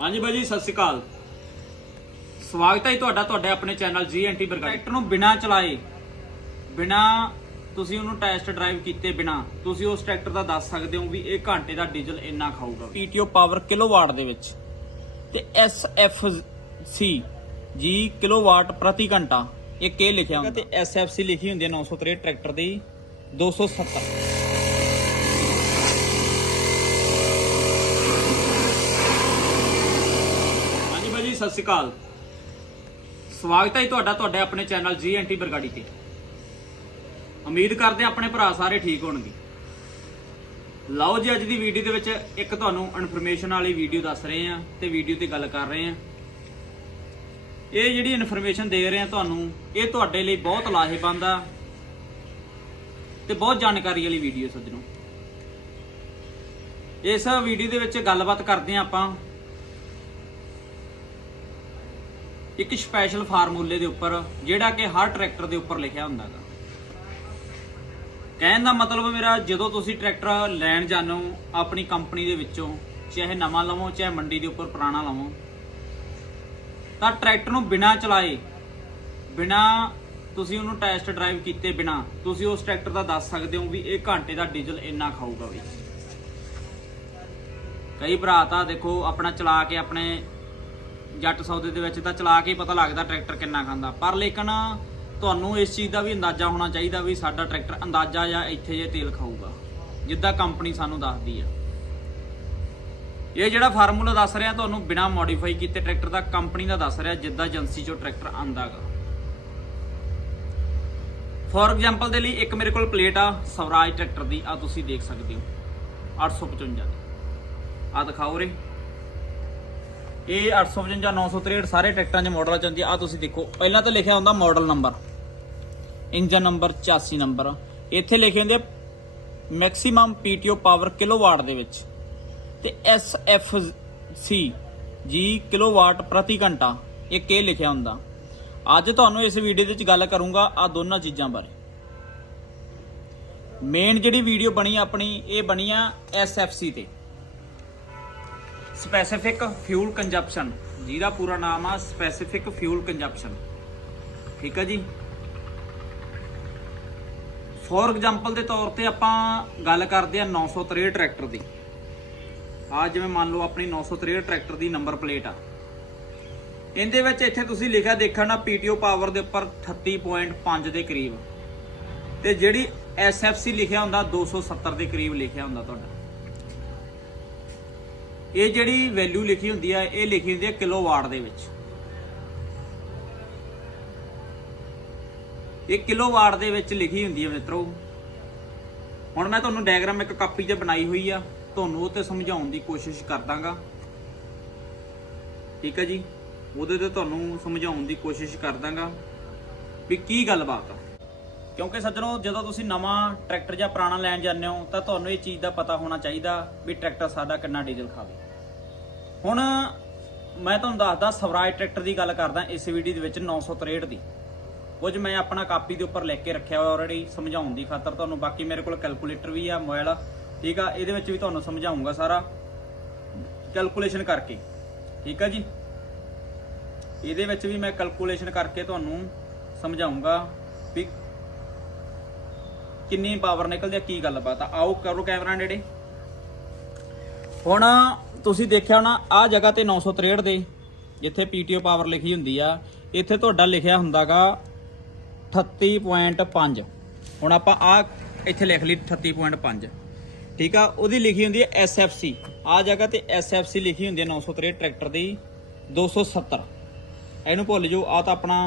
ਹਾਂਜੀ ਬਾਈ ਜੀ ਸਤਿ ਸ਼੍ਰੀ ਅਕਾਲ। ਸਵਾਗਤ ਹੈ ਜੀ ਤੁਹਾਡਾ ਤੁਹਾਡੇ ਆਪਣੇ ਚੈਨਲ ਜੀਐਨਟੀ ਬਰਗਾੜੀ ਟਰੈਕਟਰ ਨੂੰ ਬਿਨਾ ਚਲਾਏ ਬਿਨਾ ਤੁਸੀਂ ਉਹਨੂੰ ਟੈਸਟ ਡਰਾਈਵ ਕੀਤੇ ਬਿਨਾ ਤੁਸੀਂ ਉਸ ਟਰੈਕਟਰ ਦਾ ਦੱਸ ਸਕਦੇ ਹੋ ਵੀ ਇਹ ਘੰਟੇ ਦਾ ਡੀਜ਼ਲ ਇੰਨਾ ਖਾਊਗਾ। ਪੀਟੀਓ ਪਾਵਰ ਕਿਲੋਵਾਟ ਦੇ ਵਿੱਚ। ਤੇ ਐਸਐਫਸੀ ਜੀ ਕਿਲੋਵਾਟ ਪ੍ਰਤੀ ਘੰਟਾ ਇਹ ਕੇ ਲਿਖਿਆ ਹੁੰਦਾ। ਤੇ ਐਸਐਫਸੀ ਲਿਖੀ ਹੁੰਦੀ ਹੈ 963 ਟਰੈਕਟਰ ਦੀ 270 ਹਾਂਜੀ ਬਾਈ ਜੀ ਸਤਿ ਸ਼੍ਰੀ ਅਕਾਲ। ਸਵਾਗਤ ਹੈ ਜੀ ਤੁਹਾਡਾ, ਤੁਹਾਡੇ ਆਪਣੇ ਚੈਨਲ ਜੀਐਨਟੀ ਬਰਗਾੜੀ ਤੇ। ਉਮੀਦ ਕਰਦੇ ਹਾਂ ਆਪਣੇ ਭਰਾ ਸਾਰੇ ਠੀਕ ਹੋਣਗੇ। ਲਓ ਜੀ, ਅੱਜ ਦੀ ਵੀਡੀਓ ਦੇ ਵਿੱਚ ਇੱਕ ਤੁਹਾਨੂੰ ਇਨਫੋਰਮੇਸ਼ਨ ਵਾਲੀ ਵੀਡੀਓ ਦੱਸ ਰਹੇ ਹਾਂ ਤੇ ਵੀਡੀਓ ਤੇ ਗੱਲ ਕਰ ਰਹੇ ਹਾਂ। ਇਹ ਜਿਹੜੀ ਇਨਫੋਰਮੇਸ਼ਨ ਦੇ ਰਹੇ ਹਾਂ ਤੁਹਾਨੂੰ, ਇਹ ਤੁਹਾਡੇ ਲਈ ਬਹੁਤ ਲਾਹੇਵੰਦ ਆ ਤੇ ਬਹੁਤ ਜਾਣਕਾਰੀ ਵਾਲੀ ਵੀਡੀਓ ਸੱਜਣੋ। ਇਸ ਵੀਡੀਓ ਦੇ ਵਿੱਚ ਗੱਲਬਾਤ ਕਰਦੇ ਹਾਂ ਆਪਾਂ। ਇੱਕ ਸਪੈਸ਼ਲ ਫਾਰਮੂਲੇ ਦੇ ਉੱਪਰ, ਜਿਹੜਾ ਕਿ ਹਰ ਟਰੈਕਟਰ ਦੇ ਉੱਪਰ ਲਿਖਿਆ ਹੁੰਦਾ ਗਾ। ਕਹਿਣ ਦਾ ਮਤਲਬ ਮੇਰਾ, ਜਦੋਂ ਤੁਸੀਂ ਟਰੈਕਟਰ ਲੈਣ ਜਾਂਦੇ ਹੋ ਆਪਣੀ ਕੰਪਨੀ ਦੇ ਵਿੱਚੋਂ, ਚਾਹੇ ਨਵਾਂ ਲਵੋ, ਚਾਹੇ ਮੰਡੀ ਦੇ ਉੱਪਰ ਪੁਰਾਣਾ ਲਵੋ, ਤਾਂ ਟਰੈਕਟਰ ਨੂੰ ਬਿਨਾ ਚਲਾਏ, ਬਿਨਾ ਤੁਸੀਂ ਉਹਨੂੰ ਟੈਸਟ ਡਰਾਈਵ ਕੀਤੇ ਬਿਨਾ, ਤੁਸੀਂ ਉਸ ਟਰੈਕਟਰ ਦਾ ਦੱਸ ਸਕਦੇ ਹੋ ਵੀ ਇਹ ਘੰਟੇ ਦਾ ਡੀਜ਼ਲ ਇੰਨਾ ਖਾਊਗਾ ਵੀ। ਕਈ ਭਰਾ ਤਾਂ ਦੇਖੋ, ਆਪਣਾ ਚਲਾ ਕੇ ਆਪਣੇ ਜੱਟ ਸੌਦੇ ਦੇ ਵਿੱਚ ਤਾਂ ਚਲਾ ਕੇ ਹੀ ਪਤਾ ਲੱਗਦਾ ਟਰੈਕਟਰ ਕਿੰਨਾ ਖਾਂਦਾ। ਪਰ ਲੇਕਿਨ ਤੁਹਾਨੂੰ ਇਸ ਚੀਜ਼ ਦਾ ਵੀ ਅੰਦਾਜ਼ਾ ਹੋਣਾ ਚਾਹੀਦਾ ਵੀ ਸਾਡਾ ਟਰੈਕਟਰ ਅੰਦਾਜ਼ਾ ਜਾਂ ਇੱਥੇ ਜੇ ਤੇਲ ਖਾਊਗਾ, ਜਿੱਦਾਂ ਕੰਪਨੀ ਸਾਨੂੰ ਦੱਸਦੀ ਆ। ਇਹ ਜਿਹੜਾ ਫਾਰਮੂਲਾ ਦੱਸ ਰਿਹਾ, ਤੁਹਾਨੂੰ ਬਿਨਾ ਮੋਡੀਫਾਈ ਕੀਤੇ ਟਰੈਕਟਰ ਦਾ, ਕੰਪਨੀ ਦਾ ਦੱਸ ਰਿਹਾ, ਜਿੱਦਾਂ ਏਜੰਸੀ ਚੋਂ ਟਰੈਕਟਰ ਆਂਦਾਗਾ। ਫੋਰ ਐਗਜ਼ਾਮਪਲ ਦੇ ਲਈ ਇੱਕ ਮੇਰੇ ਕੋਲ ਪਲੇਟ ਆ, ਸਵਰਾਜ ਟਰੈਕਟਰ ਦੀ ਆ ਤੁਸੀਂ ਦੇਖ ਸਕਦੇ ਹੋ। 855 ਦੀ। ਆ ਦਿਖਾਓ ਰੇ ਇਹ 855 963 ਸਾਰੇ ਟਰੈਕਟਰਾਂ 'ਚ ਮਾਡਲਾਂ ਚ ਆਉਂਦੀ ਆ। ਆਹ ਤੁਸੀਂ ਦੇਖੋ, ਪਹਿਲਾਂ ਤਾਂ ਲਿਖਿਆ ਹੁੰਦਾ model number engine number 84 number ਇੱਥੇ ਲਿਖੇ ਹੁੰਦੇ ਮੈਕਸਿਮਮ ਪੀਟੀਓ ਪਾਵਰ ਕਿਲੋਵਾਟ ਦੇ ਵਿੱਚ। ਤੇ ਸੀ ਜੀ ਕਿਲੋਵਾਟ ਪ੍ਰਤੀ ਘੰਟਾ, ਇਹ ਕੇ ਲਿਖਿਆ ਹੁੰਦਾ। ਅੱਜ ਤੁਹਾਨੂੰ ਇਸ ਵੀਡੀਓ ਦੇ ਵਿੱਚ ਗੱਲ ਕਰੂੰਗਾ ਆ ਦੋਨਾਂ ਚੀਜ਼ਾਂ ਬਾਰੇ। ਮੇਨ ਜਿਹੜੀ ਵੀਡੀਓ ਬਣੀ ਆਪਣੀ, ਇਹ ਬਣੀ ਆ ਐਸਐਫਸੀ ਤੇ। ਸਪੈਸੀਫਿਕ ਫਿਊਲ ਕੰਜਪਸ਼ਨ ਜਿਹਦਾ ਪੂਰਾ ਨਾਮ ਆ ਸਪੈਸੀਫਿਕ ਫਿਊਲ ਕੰਜਪਸ਼ਨ ਠੀਕ ਆ ਜੀ ਫੋਰ ਐਗਜ਼ਾਮਪਲ ਦੇ ਤੌਰ ਤੇ ਆਪਾਂ ਗੱਲ ਕਰਦੇ ਆ 963 ਟਰੈਕਟਰ ਦੀ ਆ ਜਿਵੇਂ ਮੰਨ ਲਓ ਆਪਣੀ 963 ਟਰੈਕਟਰ ਦੀ ਨੰਬਰ ਪਲੇਟ ਆ ਇਹਦੇ ਵਿੱਚ ਇੱਥੇ ਤੁਸੀਂ ਲਿਖਿਆ ਦੇਖਣਾ ਪੀਟੀਓ ਪਾਵਰ ਦੇ ਉੱਪਰ 38.5 ਦੇ ਕਰੀਬ ਤੇ ਜਿਹੜੀ ਐਸਐਫਸੀ ਲਿਖਿਆ ਹੁੰਦਾ 270 ਦੇ ਕਰੀਬ ਲਿਖਿਆ ਹੁੰਦਾ ਤੁਹਾਡਾ ਇਹ ਜਿਹੜੀ ਵੈਲਿਊ ਲਿਖੀ ਹੁੰਦੀ ਆ, ਇਹ ਲਿਖੀ ਹੁੰਦੀ ਆ ਕਿਲੋਵਾਟ ਦੇ ਵਿੱਚ। ਇਹ ਕਿਲੋਵਾਟ ਦੇ ਵਿੱਚ ਲਿਖੀ ਹੁੰਦੀ ਹੈ ਮਿੱਤਰੋ। ਹੁਣ ਮੈਂ ਤੁਹਾਨੂੰ ਡਾਇਗਰਾਮ ਇੱਕ ਕਾਪੀ 'ਤੇ ਬਣਾਈ ਹੋਈ ਆ, ਤੁਹਾਨੂੰ ਉਹ ਤੇ ਸਮਝਾਉਣ ਦੀ ਕੋਸ਼ਿਸ਼ ਕਰਦਾਗਾ। ਠੀਕ ਹੈ ਜੀ? ਉਹਦੇ ਤੇ ਤੁਹਾਨੂੰ ਸਮਝਾਉਣ ਦੀ ਕੋਸ਼ਿਸ਼ ਕਰਦਾਗਾ ਵੀ ਕੀ ਗੱਲਬਾਤ ਆ। ਕਿਉਂਕਿ ਸੱਜਣੋ, ਜਦੋਂ ਤੁਸੀਂ ਨਵਾਂ ਟਰੈਕਟਰ ਜਾਂ ਪੁਰਾਣਾ ਲੈਣ ਜਾਂਦੇ ਹੋ, ਤਾਂ ਤੁਹਾਨੂੰ ਇਹ ਚੀਜ਼ ਦਾ ਪਤਾ ਹੋਣਾ ਚਾਹੀਦਾ ਵੀ ਟਰੈਕਟਰ ਸਾਡਾ ਕਿੰਨਾ ਡੀਜ਼ਲ ਖਾਵੇ। ਹੁਣ ਮੈਂ ਤੁਹਾਨੂੰ ਦੱਸਦਾ ਸਵਰਾਜ ਟਰੈਕਟਰ ਦੀ ਗੱਲ ਕਰਦਾ ਇਸ ਵੀਡੀਓ ਦੇ ਵਿੱਚ 963 ਦੀ। ਕੁਝ ਮੈਂ ਆਪਣਾ ਕਾਪੀ ਦੇ ਉੱਪਰ ਲਿਖ ਕੇ ਰੱਖਿਆ ਹੋਇਆ ਆਲਰੇਡੀ ਸਮਝਾਉਣ ਦੀ ਖਾਤਰ ਤੁਹਾਨੂੰ। ਬਾਕੀ ਮੇਰੇ ਕੋਲ ਕੈਲਕੂਲੇਟਰ ਵੀ ਆ ਮੋਬਾਈਲ ਠੀਕ ਆ? ਇਹਦੇ ਵਿੱਚ ਵੀ ਤੁਹਾਨੂੰ ਸਮਝਾਉਂਗਾ ਸਾਰਾ। ਕੈਲਕੂਲੇਸ਼ਨ ਕਰਕੇ, ਠੀਕ ਆ ਜੀ? ਇਹਦੇ ਵਿੱਚ ਵੀ ਮੈਂ ਕੈਲਕੂਲੇਸ਼ਨ ਕਰਕੇ ਤੁਹਾਨੂੰ ਸਮਝਾਉਂਗਾ ਵੀ ਕਿੰਨੀ ਪਾਵਰ ਨਿਕਲਦੀ ਆ, ਕੀ ਗੱਲਬਾਤ ਆ। ਆਓ ਕਰੋ ਕੈਮਰਾ ਨੇੜੇ। ਹੁਣ ਤੁਸੀਂ ਦੇਖਿਆ ਹੋਣਾ ਆ ਜਗ੍ਹਾ ਤੇ 963 ਦੇ, ਜਿੱਥੇ ਪੀਟੀਓ ਪਾਵਰ ਲਿਖੀ ਹੁੰਦੀ ਆ, ਇੱਥੇ ਤੁਹਾਡਾ ਲਿਖਿਆ ਹੁੰਦਾਗਾ 38.5 ਹੁਣ ਆਪਾਂ ਆ ਇੱਥੇ ਲਿਖ ਲਈ 38.5 ਠੀਕ ਆ, ਉਹਦੀ ਲਿਖੀ ਹੁੰਦੀ ਹੈ SFC ਆ ਜਗ੍ਹਾ ਤੇ SFC ਲਿਖੀ ਹੁੰਦੀ ਹੈ 963 ਟਰੈਕਟਰ ਦੀ 270 ਇਹਨੂੰ ਭੁੱਲ ਜਾਓ ਆ ਤਾਂ ਆਪਣਾ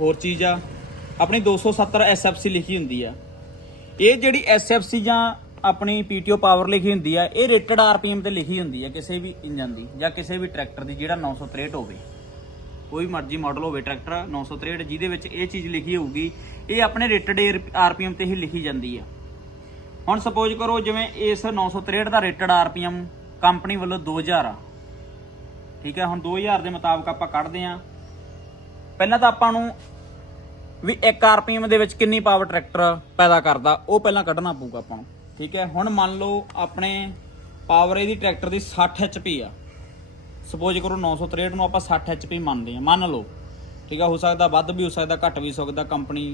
ਹੋਰ ਚੀਜ਼ ਆ। ਆਪਣੀ 270 SFC ਲਿਖੀ ਹੁੰਦੀ ਆ। ਇਹ ਜਿਹੜੀ SFC ਜਾਂ ਆਪਣੀ PTO ਪਾਵਰ ਲਿਖੀ ਹੁੰਦੀ ਆ, ਇਹ ਰੇਟਡ RPM ਤੇ ਲਿਖੀ ਹੁੰਦੀ ਆ, ਕਿਸੇ ਵੀ ਇੰਜਨ ਦੀ ਜਾਂ ਕਿਸੇ ਵੀ ਟਰੈਕਟਰ ਦੀ, ਜਿਹੜਾ 963 ਹੋਵੇ। ਕੋਈ ਮਰਜ਼ੀ ਮਾਡਲ ਹੋਵੇ ਟਰੈਕਟਰ 963 ਜਿਹਦੇ ਵਿੱਚ ਇਹ ਚੀਜ਼ ਲਿਖੀ ਹੋਊਗੀ, ਇਹ ਆਪਣੇ ਰੇਟਡ ਆਰਪੀਐਮ ਤੇ ਹੀ ਲਿਖੀ ਜਾਂਦੀ ਆ। ਹੁਣ ਸਪੋਜ਼ ਕਰੋ ਜਿਵੇਂ ਇਸ 963 ਦਾ ਰੇਟਡ ਆਰਪੀਐਮ ਕੰਪਨੀ ਵੱਲੋਂ 2000 ਆ। ਠੀਕ ਹੈ ਹੁਣ 2000 ਦੇ ਮੁਤਾਬਕ ਆਪਾਂ ਕੱਢਦੇ ਆ। ਪਹਿਲਾਂ ਤਾਂ ਆਪਾਂ ਨੂੰ ਵੀ 1 ਆਰਪੀਐਮ ਦੇ ਵਿੱਚ ਕਿੰਨੀ ਪਾਵਰ ਟਰੈਕਟਰ ਪੈਦਾ ਕਰਦਾ, ਉਹ ਪਹਿਲਾਂ ਕੱਢਣਾ ਪਊਗਾ ਆਪਾਂ ਨੂੰ। ਠੀਕ ਹੈ? ਹੁਣ ਮੰਨ ਲਓ ਆਪਣੇ ਪਾਵਰ ਇਹਦੀ ਟਰੈਕਟਰ ਦੀ 60 HP ਆ। ਸਪੋਜ਼ ਕਰੋ 963 ਨੂੰ ਆਪਾਂ 60 HP ਮੰਨਦੇ ਆ ਮੰਨ ਲਓ, ਠੀਕ ਆ ਹੋ ਸਕਦਾ ਵੱਧ ਵੀ, ਹੋ ਸਕਦਾ ਘੱਟ ਵੀ, ਹੋ ਸਕਦਾ ਕੰਪਨੀ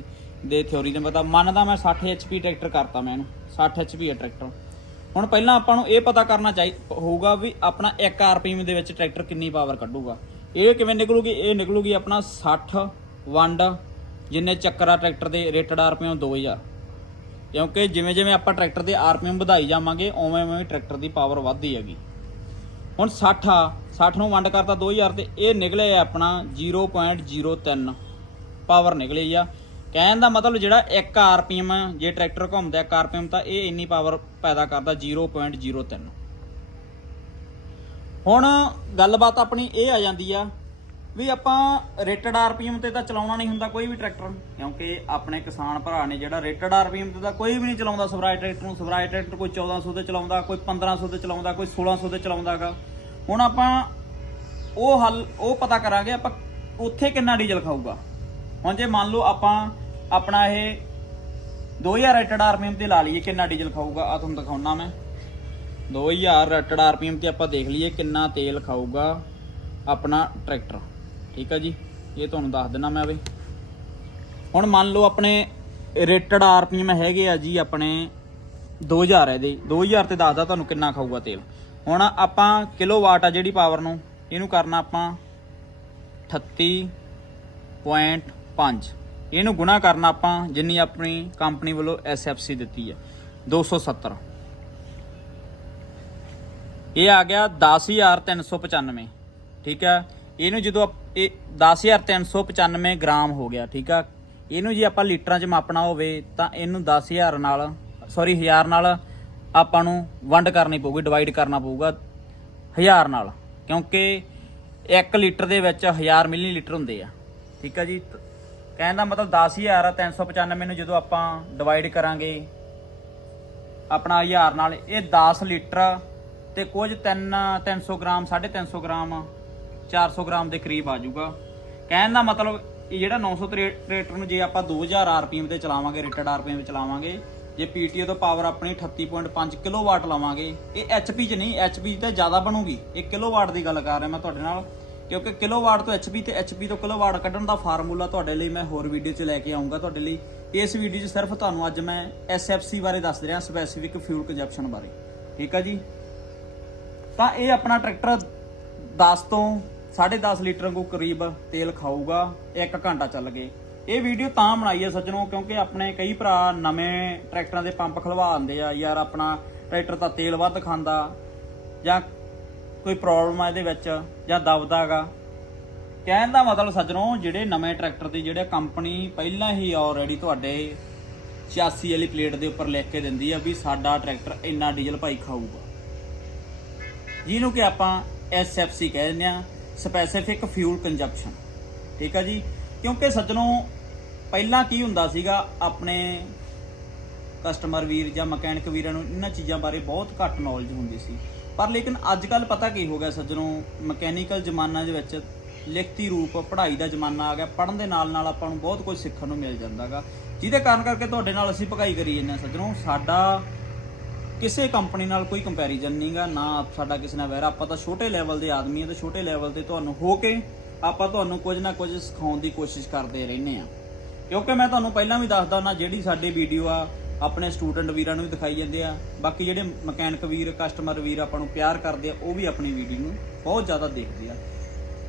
ਦੇ ਥਿਉਰੀ ਦੇ ਪਤਾ ਮੰਨਦਾ ਮੈਂ 60 HP ਟਰੈਕਟਰ ਕਰਤਾ ਮੈਂ ਇਹਨੂੰ। 60 HP ਆ ਟਰੈਕਟਰ ਹੁਣ ਪਹਿਲਾਂ ਆਪਾਂ ਨੂੰ ਇਹ ਪਤਾ ਕਰਨਾ ਚਾਹੀ, ਹੋਊਗਾ ਵੀ ਆਪਣਾ 1 ਆਰਪੀਐਮ ਦੇ ਵਿੱਚ ਟਰੈਕਟਰ ਕਿੰਨੀ ਪਾਵਰ ਕੱਢੂਗਾ। ਇਹ ਕਿਵੇਂ ਨਿਕਲੂਗੀ? ਇਹ ਨਿਕਲੂਗੀ ਆਪਣਾ 60 ਵੰਡ, ਜਿੰਨੇ ਚੱਕਰ ਆ ਟਰੈਕਟਰ ਦੇ ਰੇਟਡ ਆਰਪੀਐਮ 2000 ਕਿਉਂਕਿ ਜਿਵੇਂ ਜਿਵੇਂ ਆਪਾਂ ਟਰੈਕਟਰ ਦੇ ਆਰਪੀਐਮ ਵਧਾਈ ਜਾਵਾਂਗੇ, ਉਵੇਂ ਉਵੇਂ ਟਰੈਕਟਰ ਦੀ ਪਾਵਰ ਵੱਧਦੀ ਹੈਗੀ। ਹੁਣ 60 ਆ 60 ਨੂੰ ਵੰਡ ਕਰਤਾ 2000 ਤੇ ਇਹ ਨਿਕਲੇ ਆ ਆਪਣਾ 0.03 ਪਾਵਰ ਨਿਕਲੀ ਆ। ਕਹਿਣ ਦਾ ਮਤਲਬ ਜਿਹੜਾ 1 ਆਰਪੀਐਮ ਜੇ ਟਰੈਕਟਰ ਘੁੰਮਦਾ 1 ਆਰਪੀਐਮ ਤਾਂ ਇਹ ਇੰਨੀ ਪਾਵਰ ਪੈਦਾ ਕਰਦਾ 0.03 ਹੁਣ ਗੱਲਬਾਤ ਆਪਣੀ ਇਹ ਆ ਜਾਂਦੀ ਆ ਵੀ ਆਪਾਂ ਰੇਟਡ ਆਰਪੀਐਮ ਤੇ ਤਾਂ ਚਲਾਉਣਾ ਨਹੀਂ ਹੁੰਦਾ ਕੋਈ ਵੀ ਟਰੈਕਟਰ ਕਿਉਂਕਿ ਆਪਣੇ ਕਿਸਾਨ ਭਰਾ ਨੇ ਜਿਹੜਾ ਰੇਟਡ ਆਰਪੀਐਮ ਤੇ ਤਾਂ ਕੋਈ ਵੀ ਨਹੀਂ ਚਲਾਉਂਦਾ, ਸਵਰਾਜ ਟਰੈਕਟਰ ਨੂੰ ਸਵਰਾਜ ਟਰੈਕਟਰ ਕੋਈ 1400 ਤੇ ਚਲਾਉਂਦਾ, ਕੋਈ 1500 ਤੇ ਚਲਾਉਂਦਾ, ਕੋਈ 1600 ਤੇ ਚਲਾਉਂਦਾਗਾ। ਹੁਣ ਆਪਾਂ ਉਹ ਹੱਲ, ਉਹ ਪਤਾ ਕਰਾਂਗੇ ਆਪਾਂ ਉੱਥੇ ਕਿੰਨਾ ਡੀਜ਼ਲ ਖਾਊਗਾ। ਹੁਣ ਜੇ ਮੰਨ ਲਓ ਆਪਾਂ ਆਪਣਾ ਇਹ 2000 ਰੇਟਡ ਆਰਪੀਐਮ ਤੇ ਲਾ ਲਈਏ ਕਿੰਨਾ ਡੀਜ਼ਲ ਖਾਊਗਾ ਆ ਤੁਹਾਨੂੰ ਦਿਖਾਉਣਾ ਮੈਂ। 2000 ਰੇਟਡ ਆਰਪੀਐਮ ਤੇ ਆਪਾਂ ਦੇਖ ਲਈਏ ਕਿੰਨਾ ਤੇਲ ਖਾਊਗਾ ਆਪਣਾ ਟਰੈਕਟਰ ਠੀਕ ਆ ਜੀ, ਇਹ ਤੁਹਾਨੂੰ ਦੱਸ ਦਿੰਨਾ ਮੈਂ ਵੇ। ਹੁਣ ਮੰਨ ਲਓ ਆਪਣੇ ਰੇਟਡ ਆਰਪੀਐਮ ਹੈਗੇ ਆ ਜੀ ਆਪਣੇ 2000 ਇਹਦੇ। 2000 ਤੇ ਦੱਸਦਾ ਤੁਹਾਨੂੰ ਕਿੰਨਾ ਖਾਊਗਾ ਤੇਲ। ਹੁਣ ਆਪਾਂ ਕਿਲੋਵਾਟ ਆ ਜਿਹੜੀ ਪਾਵਰ ਨੂੰ, ਇਹਨੂੰ ਕਰਨਾ ਆਪਾਂ 38.5 ਇਹਨੂੰ ਗੁਣਾ ਕਰਨਾ ਆਪਾਂ ਜਿੰਨੀ ਆਪਣੀ ਕੰਪਨੀ ਵੱਲੋਂ ਐਸਐਫਸੀ ਦਿੱਤੀ ਹੈ 270 ਇਹ ਆ ਗਿਆ 10395 ਠੀਕ ਹੈ ਇਹਨੂੰ ਜਦੋਂ ਆਪ- ਇਹ 10395 ਗ੍ਰਾਮ ਹੋ ਗਿਆ, ਠੀਕ ਆ। ਇਹਨੂੰ ਜੇ ਆਪਾਂ ਲੀਟਰਾਂ 'ਚ ਮਾਪਣਾ ਹੋਵੇ, ਤਾਂ ਇਹਨੂੰ 10000 ਨਾਲ, ਸੌਰੀ 1000 ਨਾਲ ਆਪਾਂ ਨੂੰ ਵੰਡ ਕਰਨੀ ਪਊਗੀ ਡਿਵਾਈਡ ਕਰਨਾ ਪਊਗਾ 1000 ਨਾਲ। ਕਿਉਂਕਿ 1 ਲੀਟਰ ਦੇ ਵਿੱਚ 1000 ਮਿਲੀਲੀਟਰ ਹੁੰਦੇ ਆ, ਠੀਕ ਆ ਜੀ। ਕਹਿਣ ਦਾ ਮਤਲਬ 10000 395 ਨੂੰ ਜਦੋਂ ਆਪਾਂ ਡਿਵਾਈਡ ਕਰਾਂਗੇ, ਆਪਣਾ 1000 ਨਾਲ, ਇਹ 10 ਲੀਟਰ ਤੇ ਕੁਝ 3 300 ਗ੍ਰਾਮ 350 ਗ੍ਰਾਮ 400 ਗ੍ਰਾਮ ਦੇ ਕਰੀਬ ਆ ਜਾਊਗਾ। ਕਹਿਣ ਦਾ ਮਤਲਬ ਇਹ ਜਿਹੜਾ 963 ਨੂੰ ਜੇ ਆਪਾਂ 2000 ਆਰਪੀਐਮ ਤੇ ਚਲਾਵਾਂਗੇ ਰੇਟਡ ਆਰਪੀਐਮ ਤੇ ਚਲਾਵਾਂਗੇ, ਜੇ ਪੀਟੀਓ ਤੋਂ ਪਾਵਰ ਆਪਣੀ 38.5 ਕਿਲੋਵਾਟ ਲਾਵਾਂਗੇ, ਇਹ ਐਚਪੀ ਚ ਨਹੀਂ ਐਚਪੀ ਤਾਂ ਜ਼ਿਆਦਾ ਬਣੂਗੀ। ਇਹ ਕਿਲੋਵਾਟ ਦੀ ਗੱਲ ਕਰ ਰਿਹਾ ਮੈਂ ਤੁਹਾਡੇ ਨਾਲ, ਕਿਉਂਕਿ ਕਿਲੋਵਾਟ ਤੋਂ ਐਚਪੀ ਤੇ ਐਚਪੀ ਤੋਂ ਕਿਲੋਵਾਟ ਕੱਢਣ ਦਾ ਫਾਰਮੂਲਾ ਤੁਹਾਡੇ ਲਈ ਮੈਂ ਹੋਰ ਵੀਡੀਓ 'ਚ ਲੈ ਕੇ ਆਉਂਗਾ ਤੁਹਾਡੇ ਲਈ। ਇਸ ਵੀਡੀਓ 'ਚ ਸਿਰਫ ਤੁਹਾਨੂੰ ਅੱਜ ਮੈਂ ਐਸਐਫਸੀ ਬਾਰੇ ਦੱਸ ਰਿਹਾ ਸਪੈਸੀਫਿਕ ਫਿਊਲ ਕੰਜਪਸ਼ਨ ਬਾਰੇ। ਠੀਕ ਆ ਜੀ? ਤਾਂ ਇਹ ਆਪਣਾ ਟਰੈਕਟਰ 10 ਤੋਂ 10.5 ਲੀਟਰ ਕੋ ਕਰੀਬ ਤੇਲ ਖਾਊਗਾ 1 ਘੰਟਾ ਚੱਲ ਗਏ। ਇਹ ਵੀਡੀਓ ਤਾਂ ਬਣਾਈ ਹੈ ਸੱਜਣੋ, ਕਿਉਂਕਿ ਆਪਣੇ ਕਈ ਭਰਾ ਨਵੇਂ ਟਰੈਕਟਰਾਂ ਦੇ ਪੰਪ ਖਲਵਾ ਆਉਂਦੇ ਆ, ਯਾਰ ਆਪਣਾ ਟਰੈਕਟਰ ਤਾਂ ਤੇਲ ਵੱਧ ਖਾਂਦਾ, ਜਾਂ ਕੋਈ ਪ੍ਰੋਬਲਮ ਆ ਇਹਦੇ ਵਿੱਚ, ਜਾਂ ਦਬਦਾਗਾ ਕਹਿਣ ਦਾ ਮਤਲਬ ਸੱਜਣੋ, ਜਿਹੜੇ ਨਵੇਂ ਟਰੈਕਟਰ ਦੀ ਜਿਹੜੇ ਕੰਪਨੀ ਪਹਿਲਾਂ ਹੀ ਆਲਰੇਡੀ ਤੁਹਾਡੇ 86 ਵਾਲੀ ਪਲੇਟ ਦੇ ਉੱਪਰ ਲਿਖ ਕੇ ਦਿੰਦੀ ਆ ਵੀ ਸਾਡਾ ਟਰੈਕਟਰ ਇੰਨਾ ਡੀਜ਼ਲ ਭਾਈ ਖਾਊਗਾ। ਜਿਹਨੂੰ ਕਿ ਆਪਾਂ SFC ਕਹਿ ਦਿੰਦੇ ਆ ਸਪੈਸੀਫਿਕ ਫਿਊਲ ਕੰਜਪਸ਼ਨ ਠੀਕ ਆ ਜੀ? ਕਿਉਂਕਿ ਸੱਜਣੋ, ਪਹਿਲਾਂ ਕੀ ਹੁੰਦਾ ਸੀਗਾ, ਆਪਣੇ ਕਸਟਮਰ ਵੀਰ ਜਾਂ ਮਕੈਨਿਕ ਵੀਰਾਂ ਨੂੰ ਇਹਨਾਂ ਚੀਜ਼ਾਂ ਬਾਰੇ ਬਹੁਤ ਘੱਟ ਨੌਲੇਜ ਹੁੰਦੀ ਸੀ। ਪਰ ਲੇਕਿਨ ਅੱਜ ਕੱਲ ਪਤਾ ਕੀ ਹੋ ਗਿਆ ਸੱਜਣੋ, ਮਕੈਨੀਕਲ ਜ਼ਮਾਨਾ ਦੇ ਵਿੱਚ ਲਿਖਤੀ ਰੂਪ, ਪੜ੍ਹਾਈ ਦਾ ਜ਼ਮਾਨਾ ਆ ਗਿਆ, ਪੜ੍ਹਨ ਦੇ ਨਾਲ ਨਾਲ ਆਪਾਂ ਨੂੰ ਬਹੁਤ ਕੁਝ ਸਿੱਖਣ ਨੂੰ ਮਿਲ ਜਾਂਦਾਗਾ ਜਿਹਦੇ ਕਾਰਨ ਕਰਕੇ ਤੁਹਾਡੇ ਨਾਲ ਅਸੀਂ ਭਗਾਈ ਕਰੀ ਜਾਂਦੇ ਹਾਂ ਸੱਜਣੋ, ਸਾਡਾ ਕਿਸੇ ਕੰਪਨੀ ਨਾਲ ਕੋਈ ਕੰਪੈਰੀਜ਼ਨ ਨਹੀਂਗਾ, ਨਾ ਸਾਡਾ ਕਿਸੇ ਨਾਲ ਵੈਰ। ਆਪਾਂ ਤਾਂ ਛੋਟੇ ਲੈਵਲ ਦੇ ਆਦਮੀ ਆ ਤੇ ਛੋਟੇ ਲੈਵਲ ਤੇ ਤੁਹਾਨੂੰ ਹੋ ਕੇ ਆਪਾਂ ਤੁਹਾਨੂੰ ਕੁਝ ਨਾ ਕੁਝ ਸਿਖਾਉਣ ਦੀ ਕੋਸ਼ਿਸ਼ ਕਰਦੇ ਰਹਿੰਦੇ ਆ ਕਿਉਂਕਿ ਮੈਂ ਤੁਹਾਨੂੰ ਪਹਿਲਾਂ ਵੀ ਦੱਸਦਾ ਨਾ, ਜਿਹੜੀ ਸਾਡੀ ਵੀਡੀਓ ਆ, ਆਪਣੇ ਸਟੂਡੈਂਟ ਵੀਰਾਂ ਨੂੰ ਵੀ ਦਿਖਾਈ ਜਾਂਦੇ ਆ। ਬਾਕੀ ਜਿਹੜੇ ਮਕੈਨਿਕ ਵੀਰ ਕਸਟਮਰ ਵੀਰ ਆਪਾਂ ਨੂੰ ਪਿਆਰ ਕਰਦੇ ਆ, ਉਹ ਵੀ ਆਪਣੀ ਵੀਡੀਓ ਨੂੰ ਬਹੁਤ ਜ਼ਿਆਦਾ ਦੇਖਦੇ ਆ।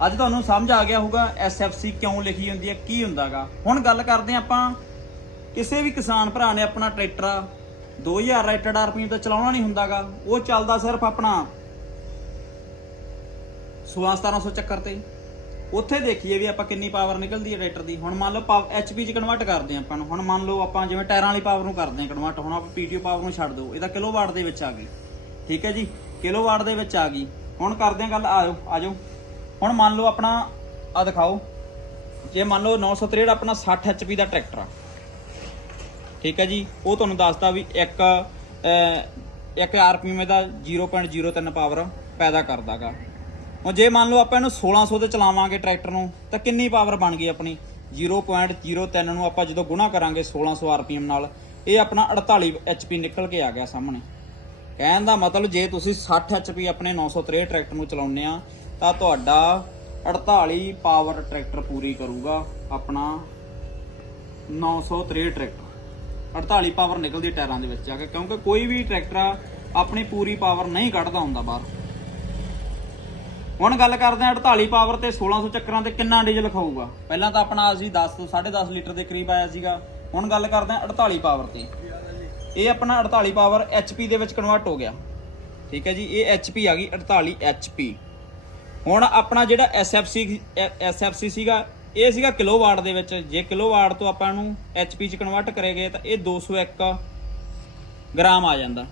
ਅੱਜ ਤੁਹਾਨੂੰ ਸਮਝ ਆ ਗਿਆ ਹੋਊਗਾ SFC ਕਿਉਂ ਲਿਖੀ ਹੁੰਦੀ ਹੈ, ਕੀ ਹੁੰਦਾਗਾ। ਹੁਣ ਗੱਲ ਕਰਦੇ ਆ ਆਪਾਂ, ਕਿਸੇ ਵੀ ਕਿਸਾਨ ਭਰਾ ਨੇ ਆਪਣਾ ਟਰੈਕਟਰ 2000 ਰੇਟਡ ਆਰਪੀਐਮ ਤੇ ਚਲਾਉਣਾ ਨਹੀਂ ਹੁੰਦਾਗਾ। ਉਹ ਚੱਲਦਾ ਸਿਰਫ ਆਪਣਾ 16 1700 ਚੱਕਰ ਤੇ। ਉੱਥੇ ਦੇਖੀਏ ਵੀ ਆਪਾਂ ਕਿੰਨੀ ਪਾਵਰ ਨਿਕਲਦੀ ਹੈ ਟਰੈਕਟਰ ਦੀ। ਹੁਣ ਮੰਨ ਲਓ ਐਚਪੀ ਚ ਕਨਵਰਟ ਕਰਦੇ ਆ ਆਪਾਂ ਨੂੰ। ਹੁਣ ਮੰਨ ਲਓ ਆਪਾਂ ਜਿਵੇਂ ਟਾਇਰਾਂ ਵਾਲੀ ਪਾਵਰ ਨੂੰ ਕਰਦੇ ਆ ਕਨਵਰਟ ਹੁਣ ਆਪਾਂ ਪੀਟੀਓ ਪਾਵਰ ਨੂੰ ਛੱਡ ਦਿਓ। ਇਹਦਾ ਕਿਲੋਵਾਟ ਦੇ ਵਿੱਚ ਆ ਗਈ ਠੀਕ ਹੈ ਜੀ? ਕਿਲੋਵਾਟ ਦੇ ਵਿੱਚ ਆ ਗਈ। ਹੁਣ ਕਰਦੇ ਆ ਗੱਲ। ਆਜੋ ਆਜੋ। ਹੁਣ ਮੰਨ ਲਓ ਆਪਣਾ ਆ ਦਿਖਾਓ। ਜੇ ਮੰਨ ਲਓ 963 ਆਪਣਾ 60 ਐਚਪੀ ਦਾ ਟਰੈਕਟਰ ਆ। ਠੀਕ ਹੈ ਜੀ? ਉਹ ਤੁਹਾਨੂੰ ਦੱਸਦਾ ਵੀ ਇੱਕ ਅਹ, ਇੱਕ ਆਰਪੀਐਮ ਦਾ 0.03 ਪਾਵਰ ਪੈਦਾ ਕਰਦਾਗਾ। ਹੁਣ ਜੇ ਮੰਨ ਲਓ ਆਪਾਂ ਇਹਨੂੰ 1600 ਤੇ ਚਲਾਵਾਂਗੇ ਟਰੈਕਟਰ ਨੂੰ ਤਾਂ ਕਿੰਨੀ ਪਾਵਰ ਬਣ ਗਈ ਆਪਣੀ? 0.03 ਨੂੰ ਆਪਾਂ ਜਦੋਂ ਗੁਣਾ ਕਰਾਂਗੇ 1600 ਆਰਪੀਐਮ ਨਾਲ ਇਹ ਆਪਣਾ 48 ਐਚਪੀ ਨਿਕਲ ਕੇ ਆ ਗਿਆ ਸਾਹਮਣੇ। ਕਹਿਣ ਦਾ ਮਤਲਬ ਜੇ ਤੁਸੀਂ 60 HP ਆਪਣੇ 963 ਟਰੈਕਟਰ ਨੂੰ ਚਲਾਉਂਦੇ ਆ ਤਾਂ ਤੁਹਾਡਾ 48 ਪਾਵਰ ਟਰੈਕਟਰ ਪੂਰੀ ਕਰੂਗਾ ਆਪਣਾ 963 ਟਰੈਕਟਰ। 48 ਪਾਵਰ ਨਿਕਲਦੀ ਟਾਇਰਾਂ ਦੇ ਵਿੱਚ ਜਾ ਕੇ, ਕਿਉਂਕਿ ਕੋਈ ਵੀ ਟਰੈਕਟਰ ਆ, ਆਪਣੀ ਪੂਰੀ ਪਾਵਰ ਨਹੀਂ ਕੱਢਦਾ ਹੁੰਦਾ ਬਾਹਰ। ਹੁਣ ਗੱਲ ਕਰਦੇ ਆ 48 ਪਾਵਰ ਤੇ 1600 ਚੱਕਰਾਂ ਤੇ ਕਿੰਨਾ ਡੀਜ਼ਲ ਖਾਊਗਾ। ਪਹਿਲਾਂ ਤਾਂ ਆਪਣਾ ਅਸੀਂ 10 ਤੋਂ 10.5 ਲੀਟਰ ਦੇ ਕਰੀਬ ਆਇਆ ਸੀਗਾ। ਹੁਣ ਗੱਲ ਕਰਦੇ ਆ 48 ਪਾਵਰ ਤੇ। ਇਹ ਆਪਣਾ 48 ਪਾਵਰ HP ਦੇ ਵਿੱਚ ਕਨਵਰਟ ਹੋ ਗਿਆ। ਠੀਕ ਹੈ ਜੀ, ਇਹ HP ਆ ਗਈ 48 HP ਹੁਣ ਆਪਣਾ ਜਿਹੜਾ SFC SFC ਸੀਗਾ ਇਹ ਸੀਗਾ ਕਿਲੋਵਾਟ ਦੇ ਵਿੱਚ। ਜੇ ਕਿਲੋਵਾਟ ਤੋਂ ਆਪਾਂ ਨੂੰ HP ਚ ਕਨਵਰਟ ਕਰੇਗੇ ਤਾਂ ਇਹ 201 ਗ੍ਰਾਮ ਆ ਜਾਂਦਾ।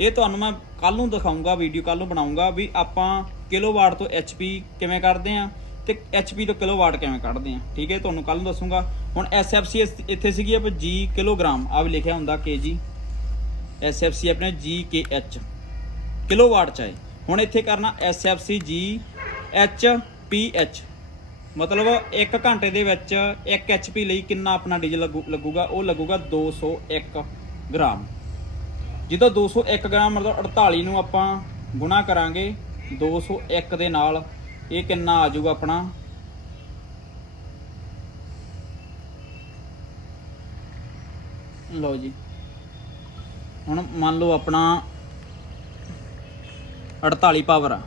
ਇਹ ਤੁਹਾਨੂੰ ਮੈਂ ਕੱਲ ਨੂੰ ਦਿਖਾਉਂਗਾ ਵੀਡੀਓ ਕੱਲ ਨੂੰ ਬਣਾਉਂਗਾ ਵੀ ਆਪਾਂ ਕਿਲੋਵਾਟ ਤੋਂ HP ਕਿਵੇਂ ਕੱਢਦੇ ਆ ਤੇ HP ਤੋਂ ਕਿਲੋਵਾਟ ਕਿਵੇਂ ਕੱਢਦੇ ਆ ਠੀਕ ਹੈ, ਤੁਹਾਨੂੰ ਕੱਲ ਨੂੰ ਦੱਸੂਗਾ। ਹੁਣ SFC ਇਸ- ਇੱਥੇ ਸੀਗੀ ਆਪਾਂ ਜੀ ਕਿਲੋਗ੍ਰਾਮ ਆ ਵੀ ਲਿਖਿਆ ਹੁੰਦਾ kg SFC ਆਪਣੇ ਜੀ ਕੇ GKH ਕਿਲੋਵਾਟ ਚ ਹੈ ਹੁਣ ਇੱਥੇ ਕਰਨਾ SFC ਪੀ HPH ਮਤਲਬ 1 ਘੰਟੇ ਦੇ ਵਿੱਚ 1 HP ਲਈ ਕਿੰਨਾ ਆਪਣਾ ਡੀਜ਼ਲ ਲੱਗੂ- ਲੱਗੂਗਾ? ਉਹ ਲੱਗੂਗਾ 201 ਗ੍ਰਾਮ। ਜਦੋਂ 201 ਗ੍ਰਾਮ, ਮਤਲਬ 48 ਨੂੰ ਆਪਾਂ ਗੁਣਾ ਕਰਾਂਗੇ 201 ਦੇ ਨਾਲ ਇਹ ਕਿੰਨਾ ਆ ਜਾਊਗਾ ਆਪਣਾ? ਲਓ ਜੀ। ਹੁਣ ਮੰਨ ਲਓ ਆਪਣਾ 48 ਪਾਵਰ ਆ।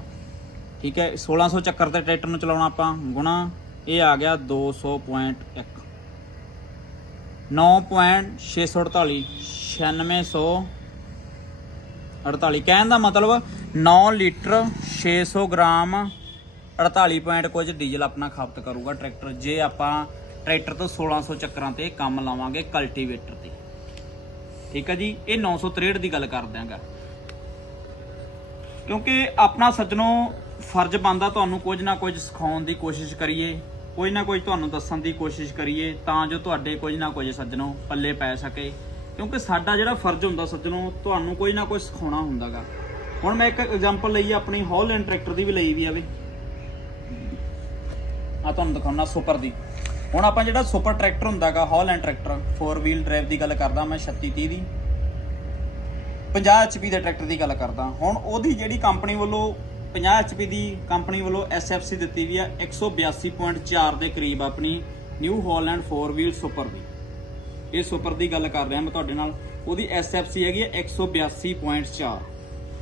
ਠੀਕ ਹੈ 1600 ਚੱਕਰ ਤੇ ਟਰੈਕਟਰ ਨੂੰ ਚਲਾਉਣਾ ਆਪਾਂ, ਗੁਣਾ, ਇਹ ਆ ਗਿਆ 200.1 9.648 9600 48 ਕਹਿਣ ਦਾ ਮਤਲਬ 9 ਲੀਟਰ 600 ਗ੍ਰਾਮ 48 ਪੁਆਇੰਟ ਕੁਝ ਡੀਜ਼ਲ ਆਪਣਾ ਖਪਤ ਕਰੂਗਾ ਟਰੈਕਟਰ, ਜੇ ਆਪਾਂ ਟਰੈਕਟਰ ਤੋਂ 1600 ਚੱਕਰਾਂ ਤੇ ਕੰਮ ਲਾਵਾਂਗੇ ਕਲਟੀਵੇਟਰ ਤੇ। ਠੀਕ ਹੈ ਜੀ, ਇਹ 963 ਦੀ ਗੱਲ ਕਰਦੇ ਆਂਗਾ ਕਿਉਂਕਿ ਆਪਣਾ ਸੱਜਣੋ ਫਰਜ਼ ਬਣਦਾ ਤੁਹਾਨੂੰ ਕੁਝ ਨਾ ਕੁਝ ਸਿਖਾਉਣ ਦੀ ਕੋਸ਼ਿਸ਼ ਕਰੀਏ ਕੁਝ ਨਾ ਕੁਝ ਤੁਹਾਨੂੰ ਦੱਸਣ ਦੀ ਕੋਸ਼ਿਸ਼ ਕਰੀਏ, ਤਾਂ ਜੋ ਤੁਹਾਡੇ ਕੁਝ ਨਾ ਕੁਝ ਸੱਜਣੋ ਪੱਲੇ ਪੈ ਸਕੇ। ਕਿਉਂਕਿ ਸਾਡਾ ਜਿਹੜਾ ਫਰਜ਼ ਹੁੰਦਾ ਸੱਜਣੋ, ਤੁਹਾਨੂੰ ਕੁਝ ਨਾ ਕੁਝ ਸਿਖਾਉਣਾ ਹੁੰਦਾਗਾ। ਹੁਣ ਮੈਂ ਇੱਕ ਐਗਜ਼ਾਮਪਲ ਲਈ ਆ, ਆਪਣੀ ਹੌਲੈਂਡ ਟਰੈਕਟਰ ਦੀ ਵੀ ਲਈ ਵੀ ਆ ਵੀ। ਆ ਤੁਹਾਨੂੰ ਦਿਖਾਉਣਾ ਸੁਪਰ ਦੀ। ਹੁਣ ਆਪਾਂ ਜਿਹੜਾ ਸੁਪਰ ਟਰੈਕਟਰ ਹੁੰਦਾਗਾ ਹੌਲੈਂਡ ਟਰੈਕਟਰ 4 ਵੀਲ ਡਰਾਈਵ ਦੀ ਗੱਲ ਕਰਦਾ ਮੈਂ 3630 ਦੀ। 50 HP ਦੇ ਟਰੈਕਟਰ ਦੀ ਗੱਲ ਕਰਦਾ। ਹੁਣ ਉਹਦੀ ਜਿਹੜੀ ਕੰਪਨੀ ਵੱਲੋਂ 50 HP ਦੀ ਕੰਪਨੀ ਵੱਲੋਂ SFC ਦਿੱਤੀ ਵੀ ਆ 182.4 ਦੇ ਕਰੀਬ ਆਪਣੀ ਨਿਊ ਹਾਲੈਂਡ 4 ਵੀਲ ਸੁਪਰ ਦੀ। ਇਹ ਸੁਪਰ ਦੀ ਗੱਲ ਕਰ ਰਿਹਾ ਮੈਂ ਤੁਹਾਡੇ ਨਾਲ। ਉਹਦੀ SFC ਹੈਗੀ ਹੈ 182.4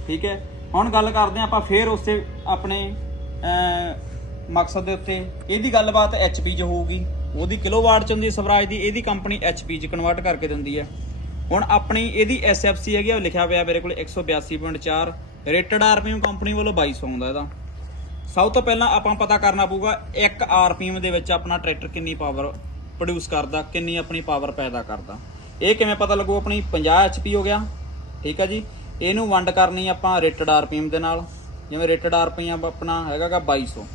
ਠੀਕ ਹੈ? ਹੁਣ ਗੱਲ ਕਰਦੇ ਹਾਂ ਆਪਾਂ ਫੇਰ ਉਸੇ ਆਪਣੇ ਮਕਸਦ ਦੇ ਉੱਤੇ। ਇਹਦੀ ਗੱਲਬਾਤ HP 'ਚ ਹੋਊਗੀ। ਉਹਦੀ ਕਿਲੋਵਾਟ 'ਚ ਹੁੰਦੀ ਸਵਰਾਜ ਦੀ ਇਹਦੀ ਕੰਪਨੀ HP 'ਚ ਕਨਵਰਟ ਕਰਕੇ ਦਿੰਦੀ ਹੈ। ਹੁਣ ਆਪਣੀ ਇਹਦੀ SFC ਹੈਗੀ ਆ, ਲਿਖਿਆ ਪਿਆ ਮੇਰੇ ਕੋਲ 182.4 ਰੇਟਡ ਆਰਪੀਐਮ ਕੰਪਨੀ ਵੱਲੋਂ 2200 ਆਉਂਦਾ ਇਹਦਾ। ਸਭ ਤੋਂ ਪਹਿਲਾਂ ਆਪਾਂ ਪਤਾ ਕਰਨਾ ਪਊਗਾ 1 ਆਰਪੀਐਮ ਦੇ ਵਿੱਚ ਆਪਣਾ ਟਰੈਕਟਰ ਕਿੰਨੀ ਪਾਵਰ ਪ੍ਰੋਡਿਊਸ ਕਰਦਾ, ਕਿੰਨੀ ਆਪਣੀ ਪਾਵਰ ਪੈਦਾ ਕਰਦਾ। ਇਹ ਕਿਵੇਂ ਪਤਾ ਲੱਗੂ? ਆਪਣੀ 50 HP ਹੋ ਗਿਆ, ਠੀਕ ਆ ਜੀ? ਇਹਨੂੰ ਵੰਡ ਕਰਨੀ ਆਪਾਂ ਰੇਟਡ ਆਰਪੀਐਮ ਦੇ ਨਾਲ, ਜਿਵੇਂ ਰੇਟਡ ਆਰਪੀਐਮ ਆਪਣਾ ਹੈਗਾਗਾ 2200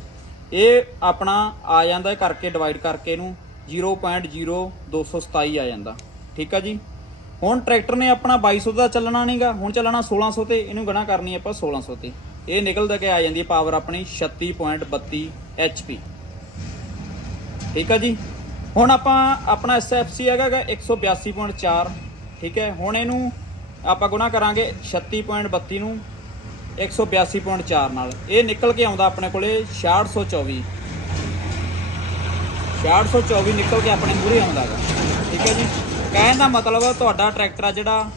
ਇਹ ਆਪਣਾ ਆ ਜਾਂਦਾ ਕਰਕੇ ਡਿਵਾਈਡ ਕਰਕੇ ਇਹਨੂੰ 0.0227 ਆ ਜਾਂਦਾ, ਠੀਕ ਆ ਜੀ? ਹੁਣ ਟਰੈਕਟਰ ਨੇ ਆਪਣਾ 2200 ਦਾ ਚੱਲਣਾ ਨਹੀਂਗਾ, ਹੁਣ ਚੱਲਣਾ 1600 ਤੇ, ਇਹਨੂੰ ਗਣਾ ਕਰਨੀ ਆਪਾਂ 1600 ਤੇ। ਇਹ ਨਿਕਲਦਾ ਕਿ ਆ ਜਾਂਦੀ ਹੈ ਪਾਵਰ ਆਪਣੀ 36.32 HP ਠੀਕ ਆ ਜੀ? ਹੁਣ ਆਪਾਂ ਆਪਣਾ SFC ਹੈਗਾ ਗਾ 182.4 ਠੀਕ ਹੈ? ਹੁਣ ਇਹਨੂੰ ਆਪਾਂ ਗੁਣਾ ਕਰਾਂਗੇ 36.32 ਨੂੰ 182.4 ਨਾਲ। ਇਹ ਨਿਕਲ ਕੇ ਆਉਂਦਾ ਆਪਣੇ ਕੋਲੇ 6624 6624 ਨਿਕਲ ਕੇ ਆਪਣੇ ਮੂਰੇ ਆਉਂਦਾ ਗਾ ਠੀਕ ਹੈ ਜੀ? ਕਹਿਣ ਦਾ ਮਤਲਬ ਤੁਹਾਡਾ ਟਰੈਕਟਰ ਆ ਜਿਹੜਾ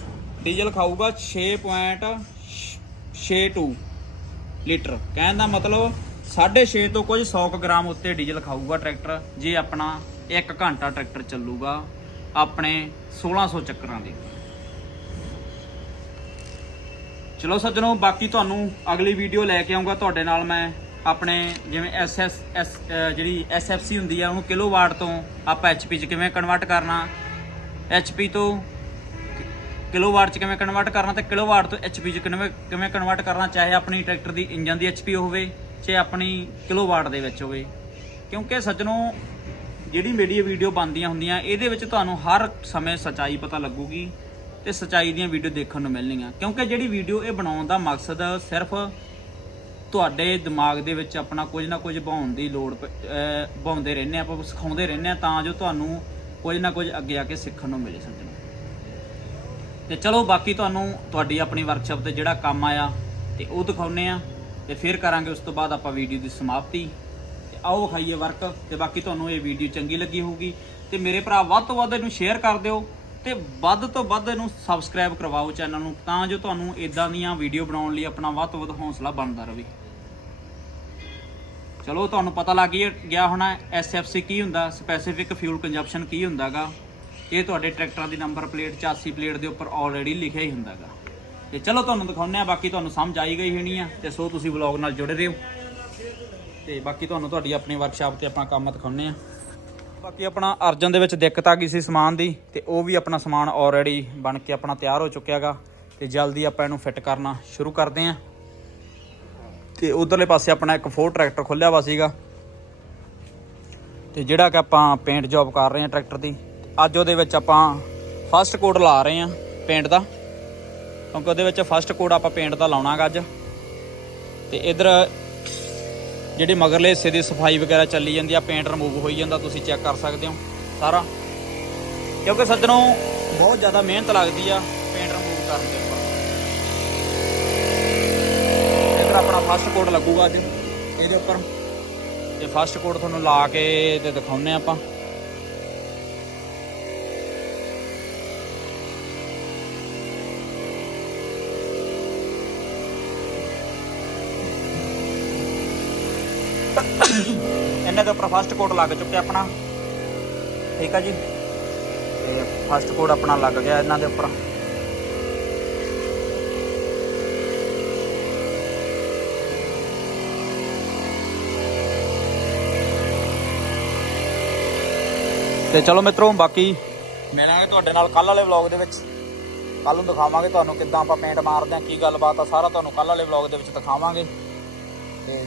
ਡੀਜ਼ਲ ਖਾਊਗਾ 6.62 ਲੀਟਰ। ਕਹਿਣ ਦਾ ਮਤਲਬ 6.5 ਤੋਂ ਕੁਝ 100 ਕੁ ਗ੍ਰਾਮ ਉੱਤੇ ਡੀਜ਼ਲ ਖਾਊਗਾ ਟਰੈਕਟਰ, ਜੇ ਆਪਣਾ 1 ਘੰਟਾ ਟਰੈਕਟਰ ਚੱਲੂਗਾ ਆਪਣੇ 1600 ਚੱਕਰਾਂ ਦੇ। ਚਲੋ ਸੱਜਣੋ, ਬਾਕੀ ਤੁਹਾਨੂੰ ਅਗਲੀ ਵੀਡੀਓ ਲੈ ਕੇ ਆਉਂਗਾ ਤੁਹਾਡੇ ਨਾਲ ਮੈਂ ਆਪਣੇ ਜਿਵੇਂ ਐਸਐਸ ਐਸ ਜਿਹੜੀ ਐਸਐਫਸੀ ਹੁੰਦੀ ਆ, ਉਹਨੂੰ ਕਿਲੋਵਾਟ ਤੋਂ ਆਪਾਂ ਐਚਪੀ ਚ ਕਿਵੇਂ ਕਨਵਰਟ ਕਰਨਾ ਐਚਪੀ ਤੋਂ ਕਿਲੋਵਾਟ ਚ ਕਿਵੇਂ ਕਨਵਰਟ ਕਰਨਾ ਤੇ ਕਿਲੋਵਾਟ ਤੋਂ ਐਚਪੀ ਚ ਕਿਵੇਂ ਕਿਵੇਂ ਕਨਵਰਟ ਕਰਨਾ, ਚਾਹੇ ਆਪਣੀ ਟਰੈਕਟਰ ਦੀ ਇੰਜਨ ਦੀ ਐਚਪੀ ਹੋਵੇ, ਚਾਹੇ ਆਪਣੀ ਕਿਲੋਵਾਟ ਦੇ ਵਿੱਚ ਹੋਵੇ। ਕਿਉਂਕਿ ਸੱਜਣੋ, ਜਿਹੜੀ ਮੇਰੀ ਵੀਡੀਓ ਬਣਦੀਆਂ ਹੁੰਦੀਆਂ, ਇਹਦੇ ਵਿੱਚ ਤੁਹਾਨੂੰ ਹਰ ਸਮੇਂ ਸਚਾਈ ਪਤਾ ਲੱਗੂਗੀ ਤੇ ਸਚਾਈ ਦੀਆਂ ਵੀਡੀਓ ਦੇਖਣ ਨੂੰ ਮਿਲਣਗੀਆਂ ਕਿਉਂਕਿ ਜਿਹੜੀ ਵੀਡੀਓ ਇਹ ਬਣਾਉਣ ਦਾ ਮਕਸਦ ਸਿਰਫ ਤੁਹਾਡੇ ਦਿਮਾਗ ਦੇ ਵਿੱਚ ਆਪਣਾ ਕੁਝ ਨਾ ਕੁਝ ਬਹਾਉਣ ਦੀ ਲੋੜ ਪ- ਰਹਿੰਦੇ ਆ, ਆਪਾਂ ਸਿਖਾਉਂਦੇ ਰਹਿੰਦੇ ਆ, ਤਾਂ ਜੋ ਤੁਹਾਨੂੰ ਕੁਝ ਨਾ ਕੁਝ ਅੱਗੇ ਆ ਕੇ ਸਿੱਖਣ ਨੂੰ ਮਿਲੇ ਸੱਜਣੋ। ਤੇ ਚਲੋ ਬਾਕੀ ਤੁਹਾਨੂੰ ਤੁਹਾਡੀ ਆਪਣੀ ਵਰਕਸ਼ਾਪ ਤੇ ਜਿਹੜਾ ਕੰਮ ਆਇਆ ਤੇ ਉਹ ਦਿਖਾਉਨੇ ਆ ਤੇ ਫਿਰ ਕਰਾਂਗੇ ਉਸ ਤੋਂ ਬਾਅਦ ਆਪਾਂ ਵੀਡੀਓ ਦੀ ਸਮਾਪਤੀ। ਤੇ ਆਓ ਖਾਈਏ ਵਰਕ ਤੇ ਬਾਕੀ ਤੁਹਾਨੂੰ ਇਹ ਵੀਡੀਓ ਚੰਗੀ ਲੱਗੀ ਹੋਊਗੀ। ਤੇ ਮੇਰੇ ਭਰਾ ਵੱਧ ਤੋਂ ਵੱਧ ਇਹਨੂੰ ਸ਼ੇਅਰ ਕਰ ਦਿਓ ਤੇ ਵੱਧ ਤੋਂ ਵੱਧ ਇਹਨੂੰ ਸਬਸਕ੍ਰਾਈਬ ਕਰਵਾਓ ਚੈਨਲ ਨੂੰ ਤਾਂ ਜੋ ਤੁਹਾਨੂੰ ਇਦਾਂ ਦੀਆਂ ਵੀਡੀਓ ਬਣਾਉਣ ਲਈ ਆਪਣਾ ਵੱਧ ਤੋਂ ਵੱਧ ਹੌਸਲਾ ਬਣਦਾ ਰਹੇ। ਚਲੋ ਤੁਹਾਨੂੰ ਪਤਾ ਲੱਗ ਹੀ ਗਿਆ ਹੋਣਾ SFC ਕੀ ਹੁੰਦਾ ਸਪੈਸੀਫਿਕ ਫਿਊਲ ਕੰਜ਼ੰਪਸ਼ਨ ਕੀ ਹੁੰਦਾਗਾ। ਇਹ ਤੁਹਾਡੇ ਟਰੈਕਟਰਾਂ ਦੀ ਨੰਬਰ ਪਲੇਟ 84 ਪਲੇਟ ਦੇ ਉੱਪਰ ਆਲਰੇਡੀ ਲਿਖਿਆ ਹੀ ਹੁੰਦਾਗਾ। ਤੇ ਚਲੋ ਤੁਹਾਨੂੰ ਦਿਖਾਉਂਦੇ ਆ ਬਾਕੀ ਤੁਹਾਨੂੰ ਸਮਝ ਆਈ ਗਈ ਹੋਣੀ ਆ, ਤੇ ਸੋ ਤੁਸੀਂ ਵਲੌਗ ਨਾਲ ਜੁੜੇ ਰਹੋ। ਤੇ ਬਾਕੀ ਤੁਹਾਨੂੰ ਤੁਹਾਡੀ ਆਪਣੀ ਵਰਕਸ਼ਾਪ ਤੇ ਆਪਣਾ ਕੰਮ ਦਿਖਾਉਂਦੇ ਆ ਬਾਕੀ ਆਪਣਾ ਅਰਜਨ ਦੇ ਵਿੱਚ ਦਿੱਕਤ ਆ ਗਈ ਸੀ ਸਮਾਨ ਦੀ, ਤੇ ਉਹ ਵੀ ਆਪਣਾ ਸਮਾਨ ਆਲਰੇਡੀ ਬਣ ਕੇ ਆਪਣਾ ਤਿਆਰ ਹੋ ਚੁੱਕਿਆਗਾ। ਤੇ ਜਲਦੀ ਆਪਾਂ ਇਹਨੂੰ ਫਿੱਟ ਕਰਨਾ ਸ਼ੁਰੂ ਕਰਦੇ ਆਂ ਤੇ ਉਧਰਲੇ ਪਾਸੇ ਆਪਣਾ ਇੱਕ ਫੋਰ ਟਰੈਕਟਰ ਖੁੱਲਿਆ ਵਾ ਸੀਗਾ। ਤੇ ਜਿਹੜਾ ਕਿ ਆਪਾਂ ਪੇਂਟ ਜੌਬ ਕਰ ਰਹੇ ਹਾਂ ਟਰੈਕਟਰ ਦੀ, ਅੱਜ ਉਹਦੇ ਵਿੱਚ ਆਪਾਂ ਫਸਟ ਕੋਡ ਲਾ ਰਹੇ ਹਾਂ ਪੇਂਟ ਦਾ, ਕਿਉਂਕਿ ਉਹਦੇ ਵਿੱਚ ਫਸਟ ਕੋਡ ਆਪਾਂ ਪੇਂਟ ਦਾ ਲਾਉਣਾਗਾ ਅੱਜ। ਤੇ ਇਧਰ ਜਿਹੜੇ ਮਗਰਲੇ ਹਿੱਸੇ ਦੀ ਸਫ਼ਾਈ ਵਗੈਰਾ ਚੱਲੀ ਜਾਂਦੀ ਆ ਪੇਂਟ ਰਿਮੂਵ ਹੋਈ ਜਾਂਦਾ, ਤੁਸੀਂ ਚੈੱਕ ਕਰ ਸਕਦੇ ਹੋ ਸਾਰਾ। ਕਿਉਂਕਿ ਸੱਜਣੋਂ, ਬਹੁਤ ਜ਼ਿਆਦਾ ਮਿਹਨਤ ਲੱਗਦੀ ਆ ਪੇਂਟ ਰਿਮੂਵ ਕਰਨ ਦੇ ਉੱਪਰ ਇਧਰ ਆਪਣਾ ਫਸਟ ਕੋਡ ਲੱਗੂਗਾ ਅੱਜ, ਇਹਦੇ ਉੱਪਰ। ਤੇ ਫਸਟ ਕੋਡ ਤੁਹਾਨੂੰ ਲਾ ਕੇ ਤੇ ਦਿਖਾਉਨੇ ਆਪਾਂ। ਇਹਨਾਂ ਦੇ ਉੱਪਰ ਫਸਟ ਕੋਡ ਲੱਗ ਚੁੱਕਿਆ ਆਪਣਾ। ਠੀਕ ਆ ਜੀ। ਤੇ ਫਸਟ ਕੋਡ ਆਪਣਾ ਲੱਗ ਗਿਆ ਇਹਨਾਂ ਦੇ ਉੱਪਰ। ਤੇ ਚਲੋ ਮਿੱਤਰੋ, ਬਾਕੀ ਮਿਲਾਂਗੇ ਤੁਹਾਡੇ ਨਾਲ ਕੱਲ ਵਾਲੇ ਵਲੌਗ ਦੇ ਵਿੱਚ ਕੱਲ ਨੂੰ ਦਿਖਾਵਾਂਗੇ ਤੁਹਾਨੂੰ ਕਿੱਦਾਂ ਆਪਾਂ ਪੇਂਟ ਮਾਰਦੇ ਆ ਕੀ ਗੱਲਬਾਤ ਆ, ਸਾਰਾ ਤੁਹਾਨੂੰ ਕੱਲ ਵਾਲੇ ਵਲੌਗ ਦੇ ਵਿੱਚ ਦਿਖਾਵਾਂਗੇ। ਤੇ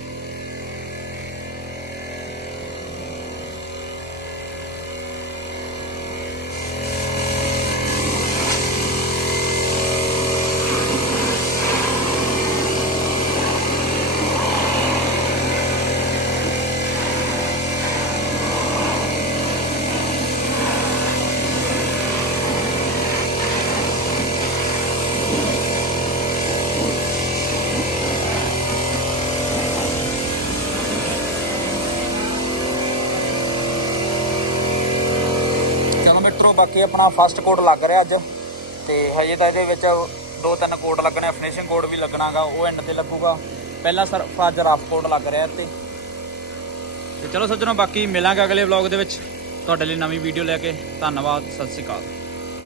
ਚਲੋ ਮਿੱਤਰੋ ਬਾਕੀ ਆਪਣਾ ਫਸਟ ਕੋਡ ਲੱਗ ਰਿਹਾ ਅੱਜ। ਤੇ ਹਜੇ ਤਾਂ ਇਹਦੇ ਵਿੱਚ ਦੋ ਤਿੰਨ ਕੋਟ ਲੱਗਣੇ ਫਿਨਿਸ਼ਿੰਗ ਕੋਡ ਵੀ ਲੱਗਣਾਗਾ, ਉਹ ਐਂਡ ਤੇ ਲੱਗੂਗਾ। ਪਹਿਲਾਂ ਸਰ ਅੱਜ ਰਫ ਕੋਟ ਲੱਗ ਰਿਹਾ ਤੇ ਤੇ ਚਲੋ ਸੱਜਣੋ, ਬਾਕੀ ਮਿਲਾਂਗੇ ਅਗਲੇ ਵਲੌਗ ਦੇ ਵਿੱਚ। ਤੁਹਾਡੇ ਲਈ ਨਵੀਂ ਵੀਡੀਓ ਲੈ ਕੇ। ਧੰਨਵਾਦ, ਸਤਿ ਸ਼੍ਰੀ ਅਕਾਲ।